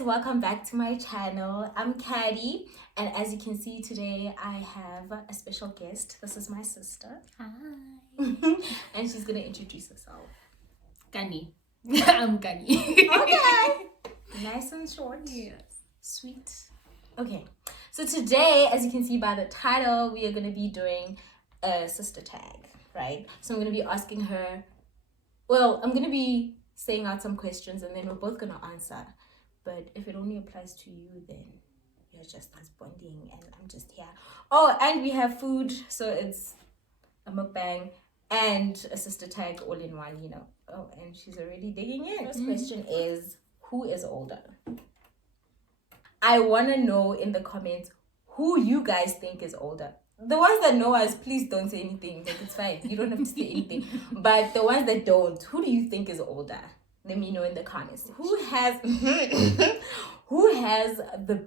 Welcome back to my channel. I'm Caddy, and as you can see today I have a special guest. This is my sister. Hi. And she's gonna introduce herself. Kani. I'm Kani. Okay. Nice and short. Yes. Sweet. Okay. So today, as you can see by the title, we are gonna be doing a sister tag, right? So I'm gonna be asking her, well, I'm gonna be saying out some questions and then we're both gonna answer. But if it only applies to you, then you're just us bonding and I'm just here. Oh, and we have food, so it's a mukbang and a sister tag all in one, you know. Oh, and she's already digging in. First question is, who is older? I want to know in the comments who you guys think is older. The ones that know us, please don't say anything. Like, it's fine. You don't have to say anything. But the ones that don't, who do you think is older? Let me know in the comments. Who has the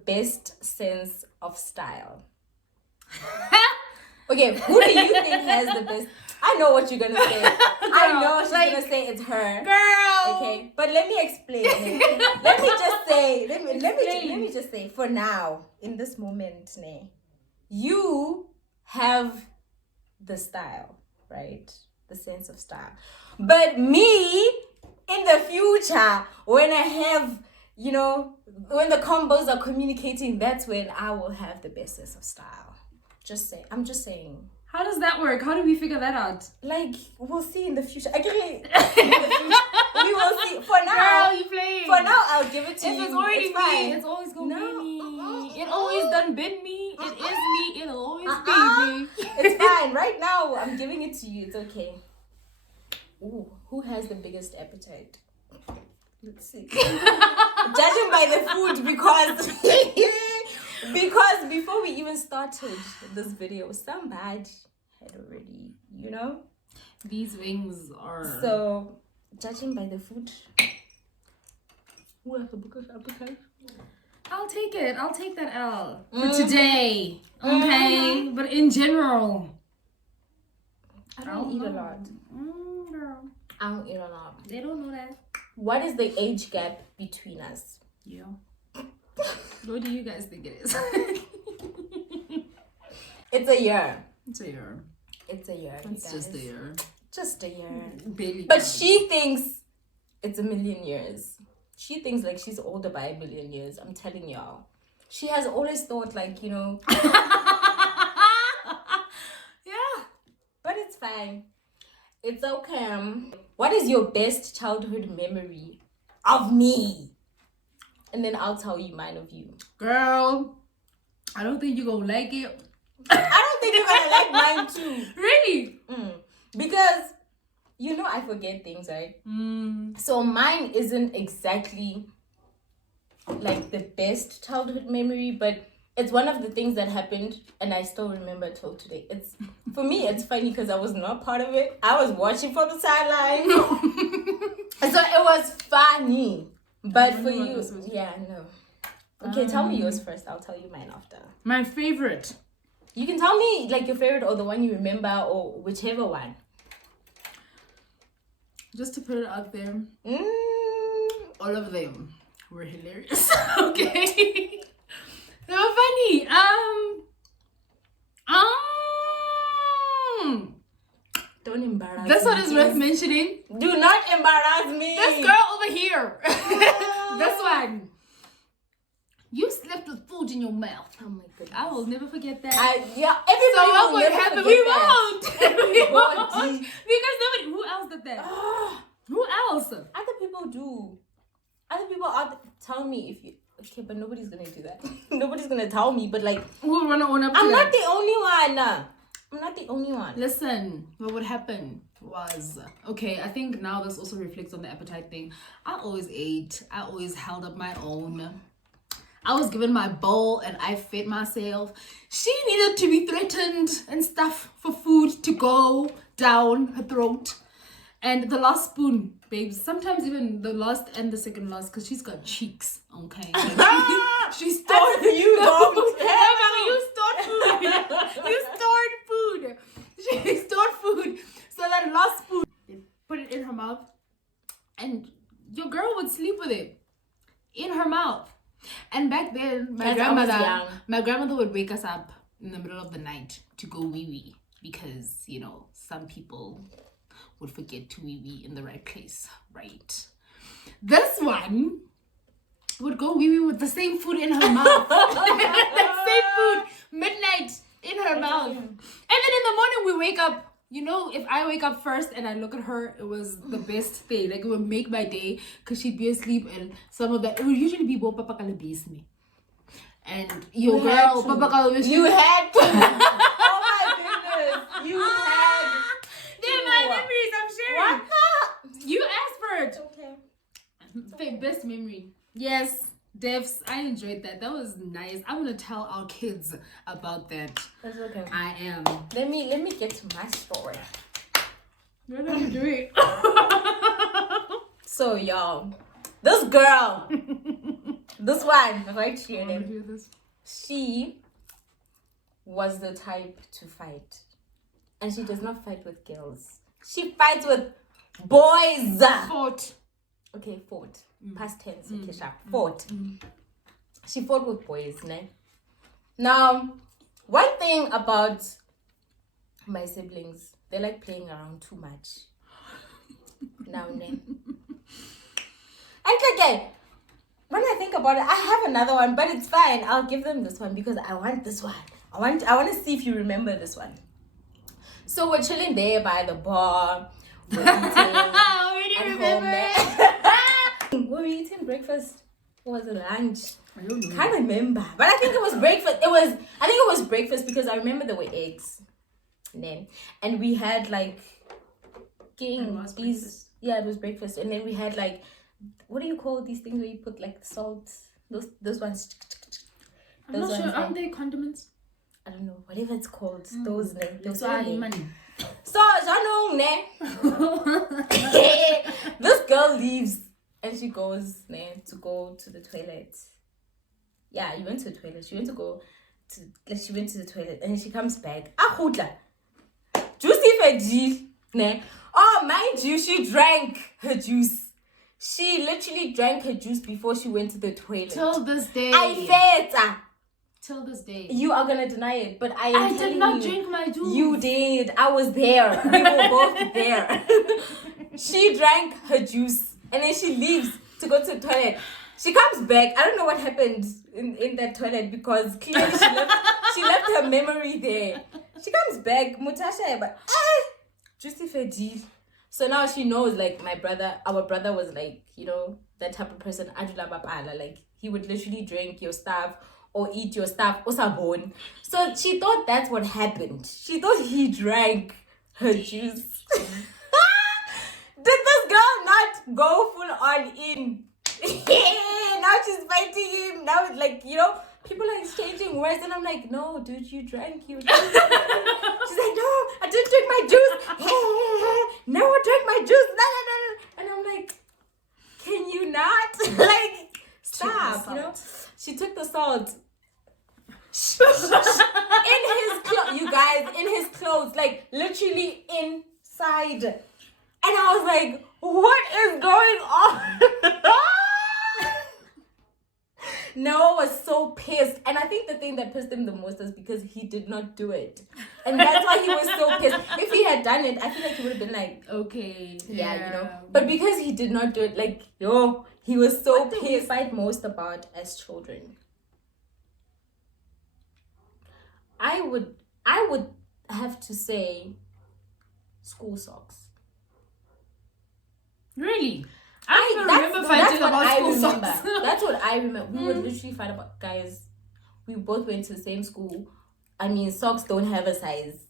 best sense of style? Okay, who do you think has the best? I know what you're gonna say. I know she's gonna say it's her. Girl. Okay, but let me explain. Let me just say. For now, in this moment, you have the style, right? The sense of style. But me, in the future, when I have, you know, when the combos are communicating, that's when I will have the best sense of style. I'm just saying. How does that work? How do we figure that out? Like, we'll see in the future. We will see. For now, girl, you playing. For now, I'll give it to you. If it's already it's fine. me, it's always gonna be me. It always done been me. It is me. It'll always be me. It's fine. Right now, I'm giving it to you. It's okay. Ooh, who has the biggest appetite? Let's see. Judging by the food, because before we even started this video, somebody had already, you know. These wings are. So, judging by the food, who has the biggest appetite? I'll take it. I'll take that L for today. Okay, but in general, I don't eat a lot. Girl. I don't eat a lot. They don't know that. What is the age gap between us? Yeah. What do you guys think it is? It's a year. It's a year. It's a year. It's just a year. Just a year. Barely. But she thinks it's a million years. She thinks like she's older by a million years. I'm telling y'all. She has always thought like, you know. Yeah. But it's fine. It's okay. What is your best childhood memory of me? And then I'll tell you mine of you. Girl, I don't think you're gonna like it. I don't think you're gonna like mine too. Really? Because, you know, I forget things, right? So mine isn't exactly like the best childhood memory, but it's one of the things that happened and I still remember till today. For me, it's funny because I was not part of it. I was watching from the sideline. So it was funny. But for you, yeah, no. Okay, tell me yours first. I'll tell you mine after. My favorite. You can tell me like your favorite or the one you remember or whichever one. Just to put it out there, all of them were hilarious. Okay. They were funny. Don't embarrass this me. one is worth mentioning. Do not embarrass me. This girl over here. This one. You slept with food in your mouth. Oh my goodness. I will never forget that. Everybody So what will would never happen? forget We that. won't. Because nobody. Who else did that? Who else? Other people do. Other people are tell me if you. Okay, but nobody's gonna do that. Nobody's gonna tell me. But like, Who wanna own up to I'm that? not the only one. I'm not the only one. Listen, what would happen was, okay, I think now this also reflects on the appetite thing. I always ate. I always held up my own. I was given my bowl and I fed myself. She needed to be threatened and stuff for food to go down her throat. And the last spoon, babes, sometimes even the last and the second last, because she's got cheeks, okay? Like, she still And back then, As I was young. my grandmother would wake us up in the middle of the night to go wee wee because some people would forget to wee wee in the right place, right? This one would go wee wee with the same food in her mouth, the same food, midnight in her mouth, and then in the morning we wake up. If I wake up first and I look at her, it was the best thing. Like, it would make my day because she'd be asleep and some of that. It would usually be Bo Papa Kalabis me. And your girl, Papa Kalabis. You had to. Oh my goodness. You had to. They're my memories, I'm sharing. What the? You asked for it. Okay. Best memory. Yes, Devs, I enjoyed that. That was nice. I'm gonna tell our kids about that. That's okay. I am. Let me get to my story. What are you doing? So y'all, this girl, this one right here, I wanna hear this. she was the type to fight, and she does not fight with girls. She fights with boys. Fought. Okay, fought. Past tense, okay, sharp. Fought. She fought with boys, ne? Now, one thing about my siblings, they like playing around too much. Now, ne? And again, when I think about it, I have another one, but it's fine. I'll give them this one because I want this one. I want to see if you remember this one. So we're chilling there by the bar. We're eating at home there. We were eating breakfast. Or was it lunch? I don't know. Can't remember. But I think it was breakfast. I think it was breakfast because I remember there were eggs. And we had like It was these. Yeah, it was breakfast. And then we had like, what do you call these things where you put like salt? Those ones. I'm not sure. Aren't they condiments? I don't know. Whatever it's called. Those That's why money. So Janong ne. This girl leaves and she goes to go to the toilet. Yeah, you went to the toilet. She went to the toilet and she comes back. Juicy veggie ne. Oh, mind you, she drank her juice. She literally drank her juice before she went to the toilet. Till this day. Till this day. You are gonna deny it, but I did not drink my juice. You did. I was there. We were both there. She drank her juice and then she leaves to go to the toilet. She comes back. I don't know what happened in that toilet because clearly she left her memory there. She comes back, Mutasha, but juicy fedil. So now she knows, like, our brother was like, that type of person, like, he would literally drink your stuff or eat your stuff, osabon. So she thought that's what happened. She thought he drank her juice. Did this girl not go full on in? Now she's fighting him. Now it's like, people are exchanging words. And I'm like, no, dude, you drank. She's like, no, I didn't drink my juice. No, I drank my juice. And I'm like, can you not? Like, stop, She took the salt. In his clothes, like literally inside. And I was like, what is going on? Noah was so pissed. And I think the thing that pissed him the most is because he did not do it. And that's why he was so pissed. If he had done it, I feel like he would have been like, okay. Yeah. But because he did not do it, like, he was so pissed. What do we fight most about as children? I would have to say school socks. Really? I don't remember fighting about school socks. That's what I remember. We would literally fight about, guys, we both went to the same school. I mean, socks don't have a size.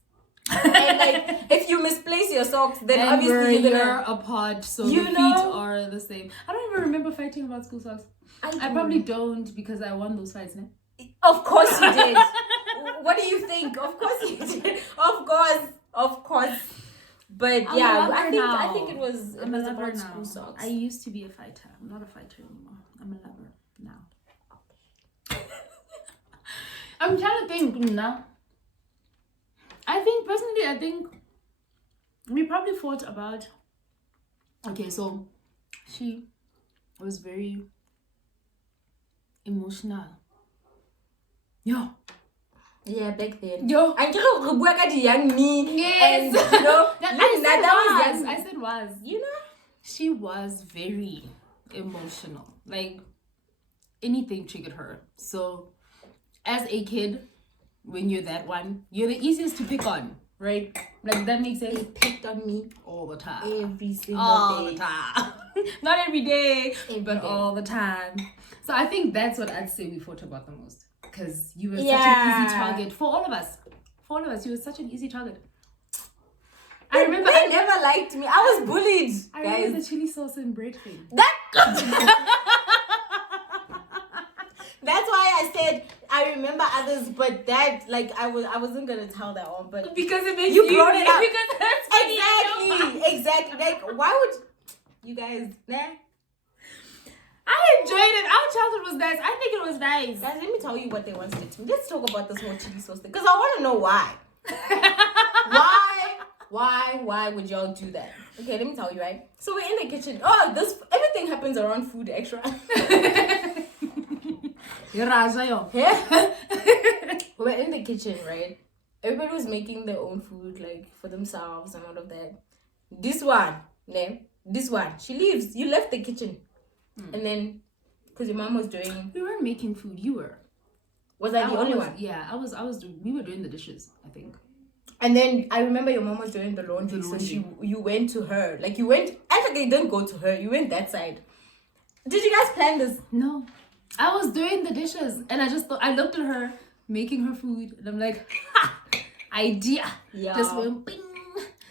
And like, if you misplace your socks, then and obviously you're gonna apart, so the feet are the same. I don't even remember fighting about school socks. I probably don't because I won those fights, no? Of course you did. What do you think? Of course you did. Of course. But I think it was about school socks. I used to be a fighter. I'm not a fighter anymore. I'm a lover now. I'm trying to think now. I think we probably fought about. Okay, so she was very Emotional. Yo. Yeah, back then. Yo. And you know, we got the young me. Yes. And, you know, I said was. You know? She was very emotional. Like, anything triggered her. So, as a kid, when you're that one, you're the easiest to pick on, right? Like, that makes sense. They picked on me All the time. every single All day. the time. Not every day, Every but day. all the time. So I think that's what I'd say we fought about the most. Because you were such Yeah. an easy target for all of us. For all of us, you were such an easy target. I remember They never liked me. I was bullied. I remember guys. the chili sauce and bread thing. That's why I said I remember others, but that like I wasn't gonna tell that one, but Because it makes you brought it up. Because that's funny. Exactly. Like why would you guys nah? I enjoyed it. Our childhood was nice. I think it was nice. Guys, let me tell you what they once did to me. Let's talk about this whole chili sauce thing. Because I wanna know why. Why would y'all do that? Okay, let me tell you, right? So we're in the kitchen. Oh, everything happens around food extra. Yeah. We're in the kitchen, right? Everybody was making their own food, like for themselves and all of that. This one, she leaves. You left the kitchen, and then because your mom was doing. We weren't making food. You were. Was I the only one? Yeah, I was. We were doing the dishes, I think. And then I remember your mom was doing the laundry, so you went to her. Like you went. Actually, you didn't go to her. You went that side. Did you guys plan this? No, I was doing the dishes, and I looked at her making her food, and I'm like, ha, idea. Yeah. Just went bing.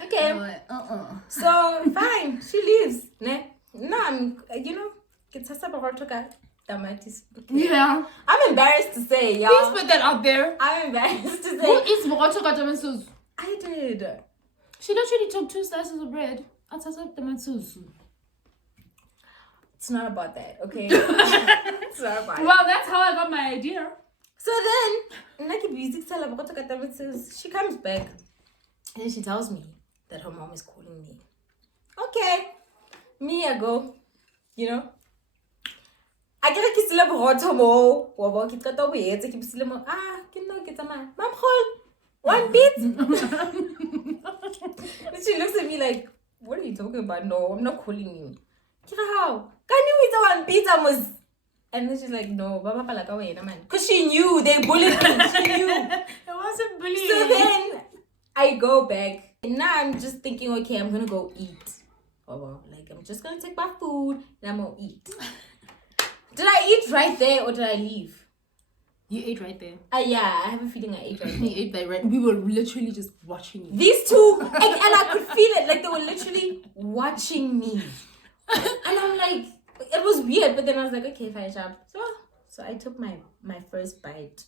Okay. I'm like, So fine, she leaves. Ne? No, I'm. It's a tamatis. Yeah. I'm embarrassed to say, y'all. Please put that out there. I'm embarrassed to Who say. eats morato katamansus? I did. She literally took 2 slices of bread. It's It's not about that, okay? It's not about it. Well, that's how I got my idea. So then, she comes back and then she tells me that her mom is calling me. Okay. Me, I go, I get a kiss love hot mo. Walk it got away. It's a kiss limo. Get a man. Mom, hold 1 bit. And she looks at me like, what are you talking about? No, I'm not calling you. How? Can you eat 1 pizza, mus? And then she's like, no, Baba Palaka, wait a man. Because she knew they bullied me. She knew. It wasn't bullying. So then I go back. And now I'm just thinking, okay, I'm going to go eat. I'm just going to take my food and I'm going to eat. Did I eat right there or did I leave? You ate right there. Yeah, I have a feeling I ate right there. You ate there right. We were literally just watching you. These two, and I could feel it, like they were literally watching me. And I'm like, it was weird, but then I was like, okay, fine, sharp. So I took my first bite.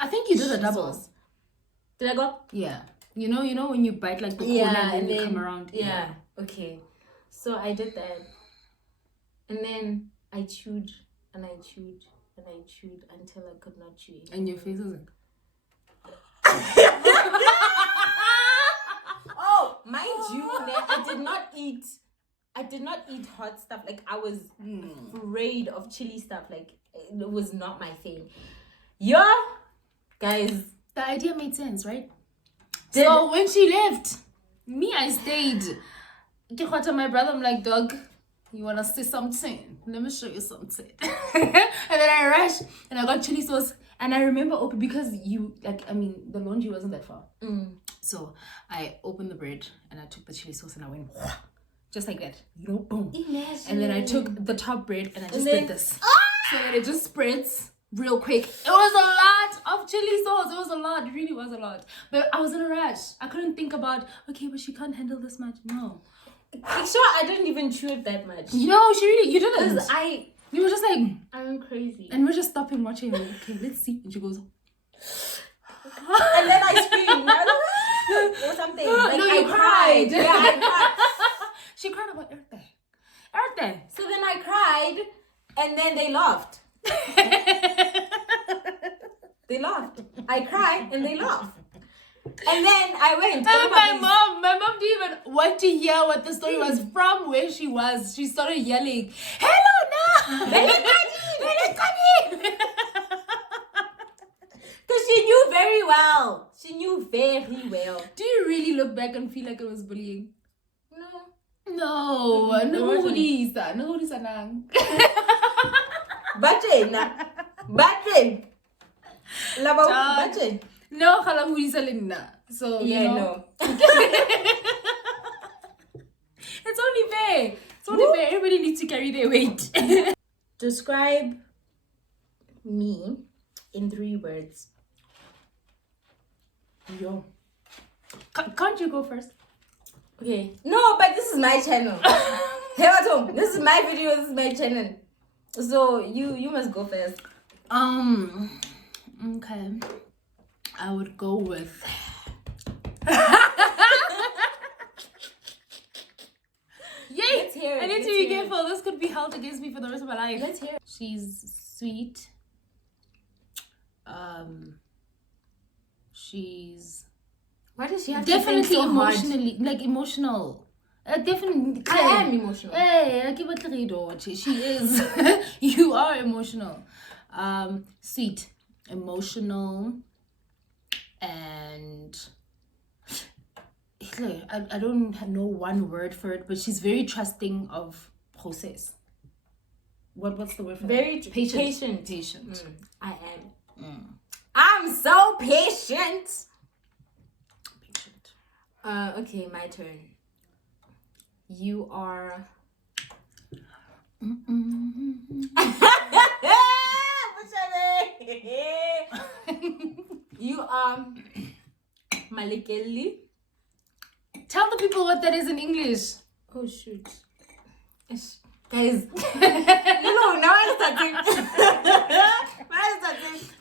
I think you did a double. Sauce. Did I go? Yeah. You know when you bite like the corner and then you come around. Yeah. Okay. So I did that. And then I chewed and I chewed and I chewed until I could not chew anymore. And your face was like... Oh, mind you, I did not eat hot stuff. Like I was afraid of chili stuff. Like it was not my thing. Yeah, guys. The idea made sense, right? So when she left, I stayed. My brother, I'm like, dog, you wanna see something? Let me show you something. And then I rushed and I got chili sauce. And I remember because the laundry wasn't that far. So I opened the bread and I took the chili sauce and I went just like that, boom. Imagine. And then I took the top bread and I just did this. So that it just spreads real quick. It was a lot of chili sauce. It was a lot. It really was a lot. But I was in a rush. I couldn't think about, okay, but she can't handle this much. No. Sure, I didn't even chew it that much. No, you didn't. You were just like, I'm crazy. and we're just stopping watching. Like, okay, let's see. And she goes, And then I screamed. Or something. Like, no, you I cried. Yeah, I cried. She cried about everything. So then I cried, and then they laughed. They laughed. I cried, and they laughed. And then I went. And my mom didn't even want to hear what the story was from where she was. She started yelling, "Hello now!" very well. She knew very well. Do you really look back and feel like it was bullying? No. No. No hudisa. No hudisa nang. Batting. Labo batting. No khalang hudisa linna. So Yeah, you know, no. It's only fair. It's only fair. Everybody needs to carry their weight. Describe me in 3 words. Yo. Can't you go first? Okay. No, but this is my channel. Hey, at home. This is my video. This is my channel. So you must go first. Okay. I would go with. Yay! Let's hear it. I need Let's to be hear it. careful. This could be held against me for the rest of my life. Let's hear it. She's sweet. She's Why does she have to think definitely so hard? emotionally, like emotional. Definitely. I am emotional. Hey, I give it. She is. You are emotional. Sweet, emotional, and I don't know one word for it, but she's very trusting of process. What's the word for Very that? patient. Patient. I am. I'm so patient. Patient. Okay, my turn. You are. You are Malikeli. Tell the people what that is in English. Oh shoot. Ish. Guys, now I'm starting.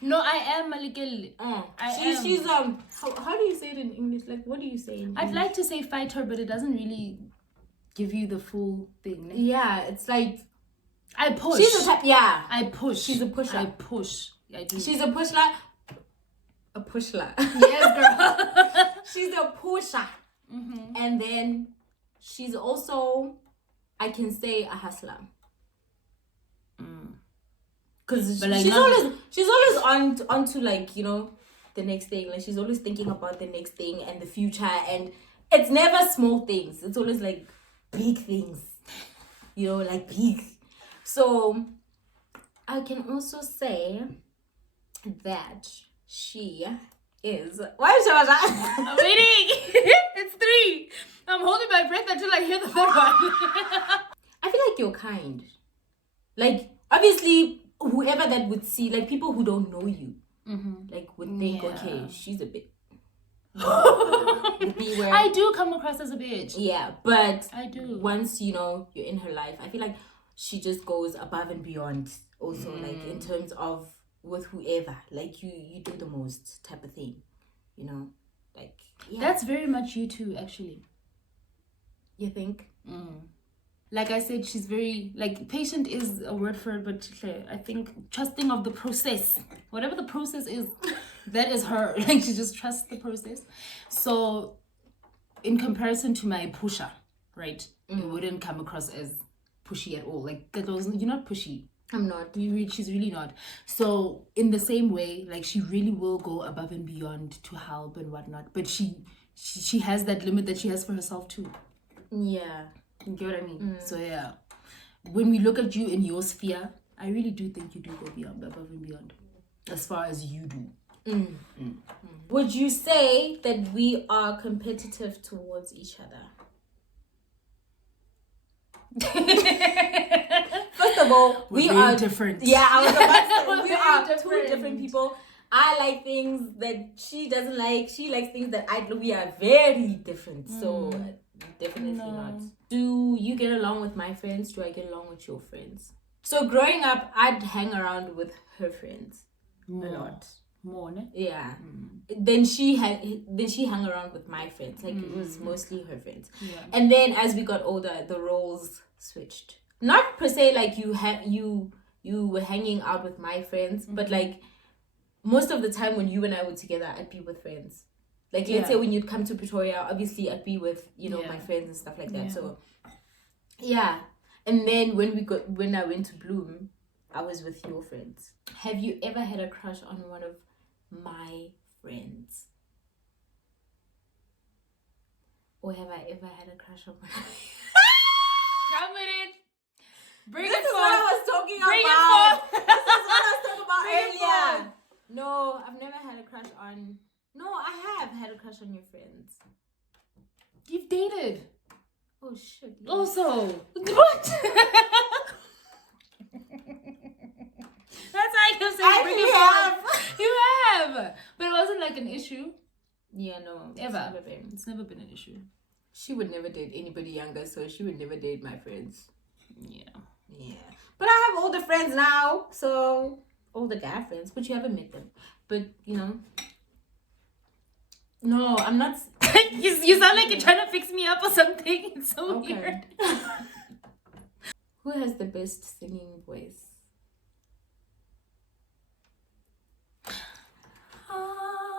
No, I am Malikeli. She's how do you say it in English? Like, what do you say in English? I'd like to say fighter, but it doesn't really give you the full thing. Yeah, it's like I push. she's a type. Yeah, I push. She's a pusher. I push. I do. She's a pushla. A pushla. Yes, girl. She's a pusher. And then she's also, I can say, a hustler. Because But like she's always on to, like, you know, the next thing. Like, she's always thinking about the next thing and the future, and it's never small things. It's always like big things, you know, like big. So I can also say that she is. Why is she? I'm waiting. It's 3. I'm holding my breath until I hear the third one. I feel like you're kind. Like, obviously, whoever that would see, like, people who don't know you, like, would think, okay, she's a bit. I do come across as a bitch. Yeah, but I do. once, you know, you're in her life, I feel like she just goes above and beyond. Also, like, in terms of with whoever, like, you do the most type of thing, you know, like, yeah. That's very much you too, actually. You think? Like I said, she's very, like, patient is a word for it, but I think trusting of the process. Whatever the process is, that is her. Like, she just trusts the process. So, in comparison to my pusher, right, it wouldn't come across as pushy at all. Like, you're not pushy. I'm not. She's really not. So, in the same way, like, she really will go above and beyond to help and whatnot. But she has that limit that she has for herself too. Yeah. You get what I mean? So yeah, when we look at you in your sphere, I really do think you do go above and beyond, as far as you do. Would you say that we are competitive towards each other? First of all, we are different. Yeah, I was about to say, we Very are different. 2 different people. I like things that she doesn't like. She likes things that I do. We are very different. So definitely not. Do you get along with my friends? Do I get along with your friends? So growing up, I'd hang around with her friends a lot. More, ne? Yeah. Then she hung around with my friends. Like, it was mostly her friends. Yeah. And then as we got older, the roles switched. Not per se like you were hanging out with my friends, but like most of the time when you and I were together, I'd be with friends. Like, let's say when you'd come to Pretoria, obviously I'd be with, you know, my friends and stuff like that. So yeah. And then when I went to Bloom, I was with your friends. Have you ever had a crush on one of my friends? Or have I ever had a crush on one? Come with it. Bring This it is forth. what I was talking Bring it about. forth. This is what I was talking about Bring it earlier. forth. No, I've never had a crush on. No, I have had a crush on your friends. You've dated. Oh shit. yes. Also. What? That's why I kept saying bring it forth. You have. But it wasn't like an issue. Yeah, no. it's Ever. never been. It's never been an issue. She would never date anybody younger, so she would never date my friends. Yeah. Yeah. But I have older friends now, so older guy friends, but you haven't met them. But you know. No, I'm not. You sound like you're trying to fix me up or something. It's so Okay. weird. Who has the best singing voice?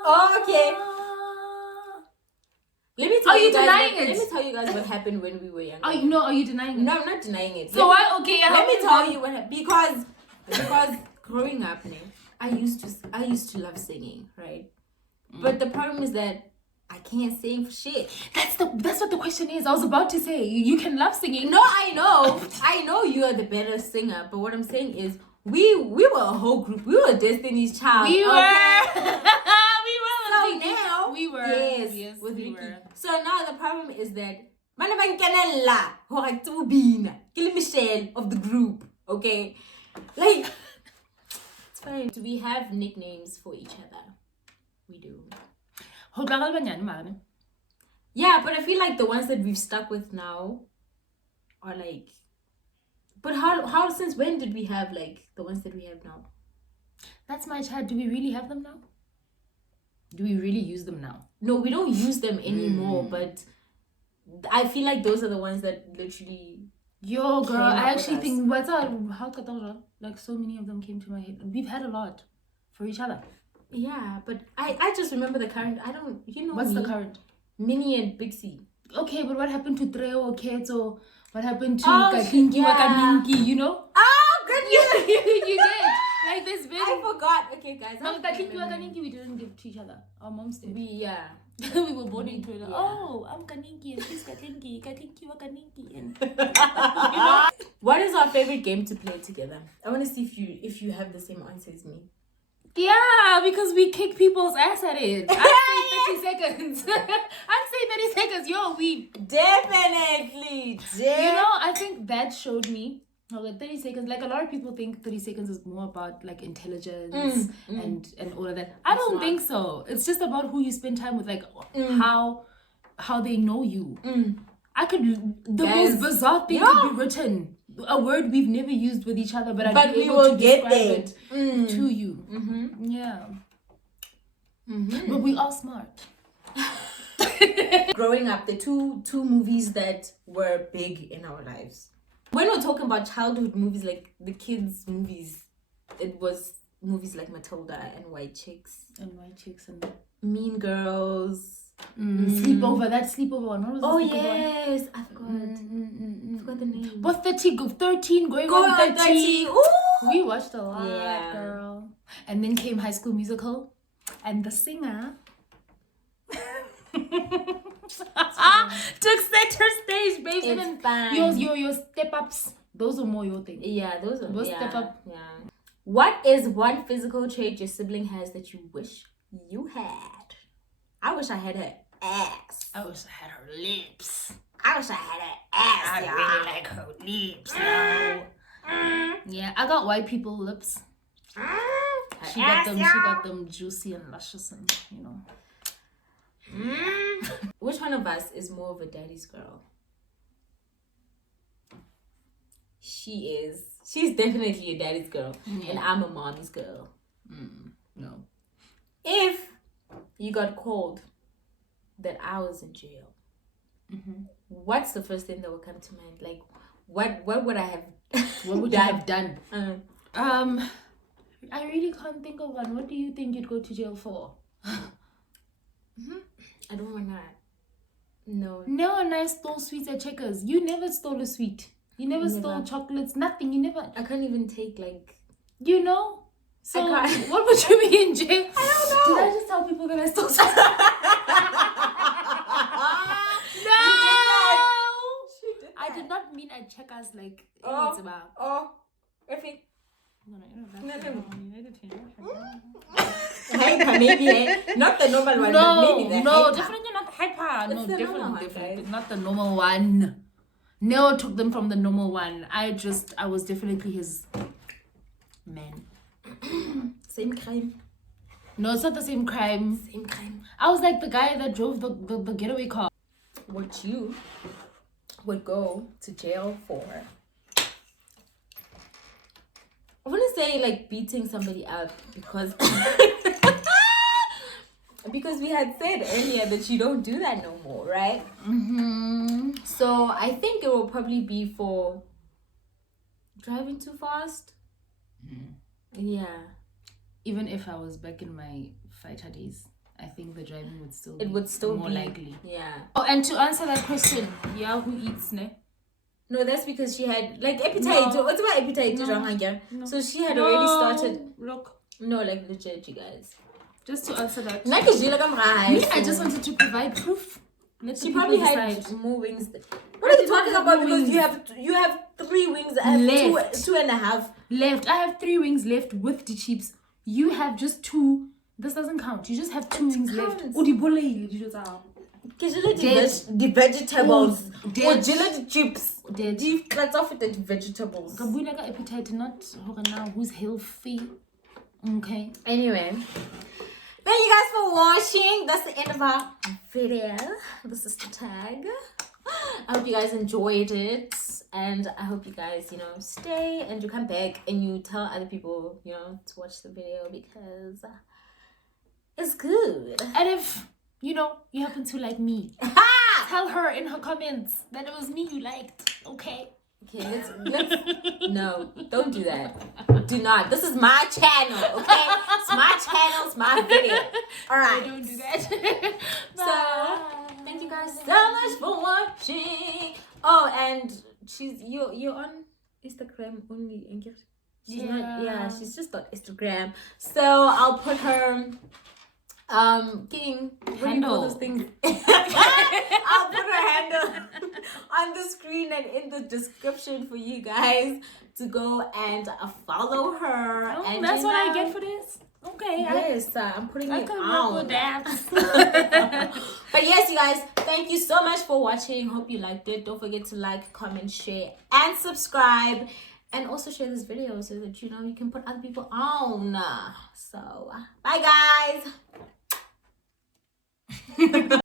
Okay. Let me tell Are you guys. denying Let it? me tell you guys what happened when we were younger. Are you denying it? No, I'm not denying it. So why? Okay, Let me tell you what happened because growing up, I used to love singing, right? But the problem is that I can't sing for shit. That's what the question is. I was about to say you can love singing. No, I know you are the better singer. But what I'm saying is, we were a whole group. We were Destiny's Child. We were. okay? We So were. now We were. Yes, with we Ricky. were. So now the problem is that Mana Bankanella, Horatubina, Kili Michelle of the group. Okay, like it's fine. Do we have nicknames for each other? We do. Yeah, but I feel like the ones that we've stuck with now are like. But how since when did we have like the ones that we have now? That's my child. Do we really have them now? Do we really use them now? No, we don't use them anymore. But I feel like those are the ones that literally. Yo, girl, Came up I with actually us. think what's our like so many of them came to my head. We've had a lot for each other. Yeah, but I just remember the current. I don't. What's me, the current? Minnie and Bixie. Okay, but what happened to Treo, Keto? What happened to Oh, Katinki, yeah. Wakaninki, you know? Oh goodness! You get like there's been I forgot. Okay, guys. no, I Katinki, remember. Wakaninki we didn't give to each other. Our moms did. Yeah. We were born into it. Yeah. Oh, I'm Kaninki and she's Katinki, Wakaninki, and What is our favorite game to play together? I want to see if you have the same answer as me. yeah, because we kick people's ass at it. I'd say 30 seconds. I'd say 30 seconds. Yo, we. Definitely. You know, I think that showed me. No, like 30 seconds. Like a lot of people think 30 seconds is more about like intelligence and all of that. I don't Smart. think so. It's just about who you spend time with, like how they know you. I could the Guys, most bizarre thing yeah. could be written. A word we've never used with each other, but I'd be we able will to get describe there. it to you. Yeah. But we are smart. Growing up, the two movies that were big in our lives. When we're talking about childhood movies, like the kids' movies, it was movies like Matilda and White Chicks, And white chicks and Mean Girls. sleepover. That sleepover one. What was the Oh sleepover one? yes, I forgot the name. What's 13 going Go on on 30? 30. Ooh. We watched a lot, Yeah. girl. And then came High School Musical, and the singer took center stage, babe. It's Even fine. your step ups. Those are more your thing. Yeah, those are. Those yeah, step up. Yeah. What is one physical trait your sibling has that you wish you had? I wish I had her ass. I wish I had her lips. I wish I had her ass. I y'all. really like her lips. Yeah, I got white people lips. Her She ass, got y'all. them juicy and luscious and you know. Which one of us is more of a daddy's girl? She is. She's definitely a daddy's girl. And I'm a mommy's girl. No. If you got called that I was in jail, what's the first thing that would come to mind? Like, what would I have What would you have done? Uh, I really can't think of one. What do you think you'd go to jail for? I don't want that. No. No, and I stole sweets at Checkers. You never stole a sweet. You never stole chocolates. Nothing. You never. I can't even take, like, You know? So I can't. what would you be in jail? I don't know. Did I just tell people that I stole? No. I did not mean I check us like it's about. Oh, okay. No. Hyper, maybe, eh? Not the normal one, but maybe the no, hyper. definitely not hyper. It's No, the normal one, definitely guys. not the normal one. Neo took them from the normal one. I was definitely his man. Same crime. No, it's not the same crime. Same crime. I was like the guy that drove the getaway car. What you would go to jail for? I wouldn't say like beating somebody up because because we had said earlier that you don't do that no more, right? Mm-hmm. So I think it will probably be for driving too fast. Yeah. Even if I was back in my fighter days, I think the driving would still It would still more be likely. Yeah. Oh, and to answer that question, yeah, who eats, ne? No, that's because she had like appetite. No. What's about appetite? No. So she had already started. Look, No, like legit, you guys. just to answer that. Like I just wanted to provide proof. Let the She probably people had decide. more wings. What are you talking about? Because you have 3 wings. I have Left. two and a half. Left. I have 3 wings left with the chips. You have just 2. This doesn't count. You just have 2 wings left. counts. The vegetables. Dead. Or the chips. Dead. Let's off with the vegetables. Kabula ka appetite, not now who's healthy. Okay. Anyway, thank you guys for watching. That's the end of our video. The sister tag. I hope you guys enjoyed it, and I hope you guys, stay and you come back and you tell other people, to watch the video because it's good. And if you happen to like me, tell her in her comments that it was me you liked. Okay. Okay, let's no, don't do that. Do not. This is my channel, okay? It's my channel, it's my video. Alright. Don't do that. So thank you guys so much for watching. Oh, and you're on Instagram only, Ingrid. She's not she's just on Instagram. So I'll put her Handle. those things. I'll put her handle on the screen and in the description for you guys to go and follow her. Oh, and that's what I get for this. Okay. Yes, I'm putting I it can on. work with that. But yes, you guys, thank you so much for watching. Hope you liked it. Don't forget to like, comment, share, and subscribe. And also share this video so that you can put other people on. So, bye guys.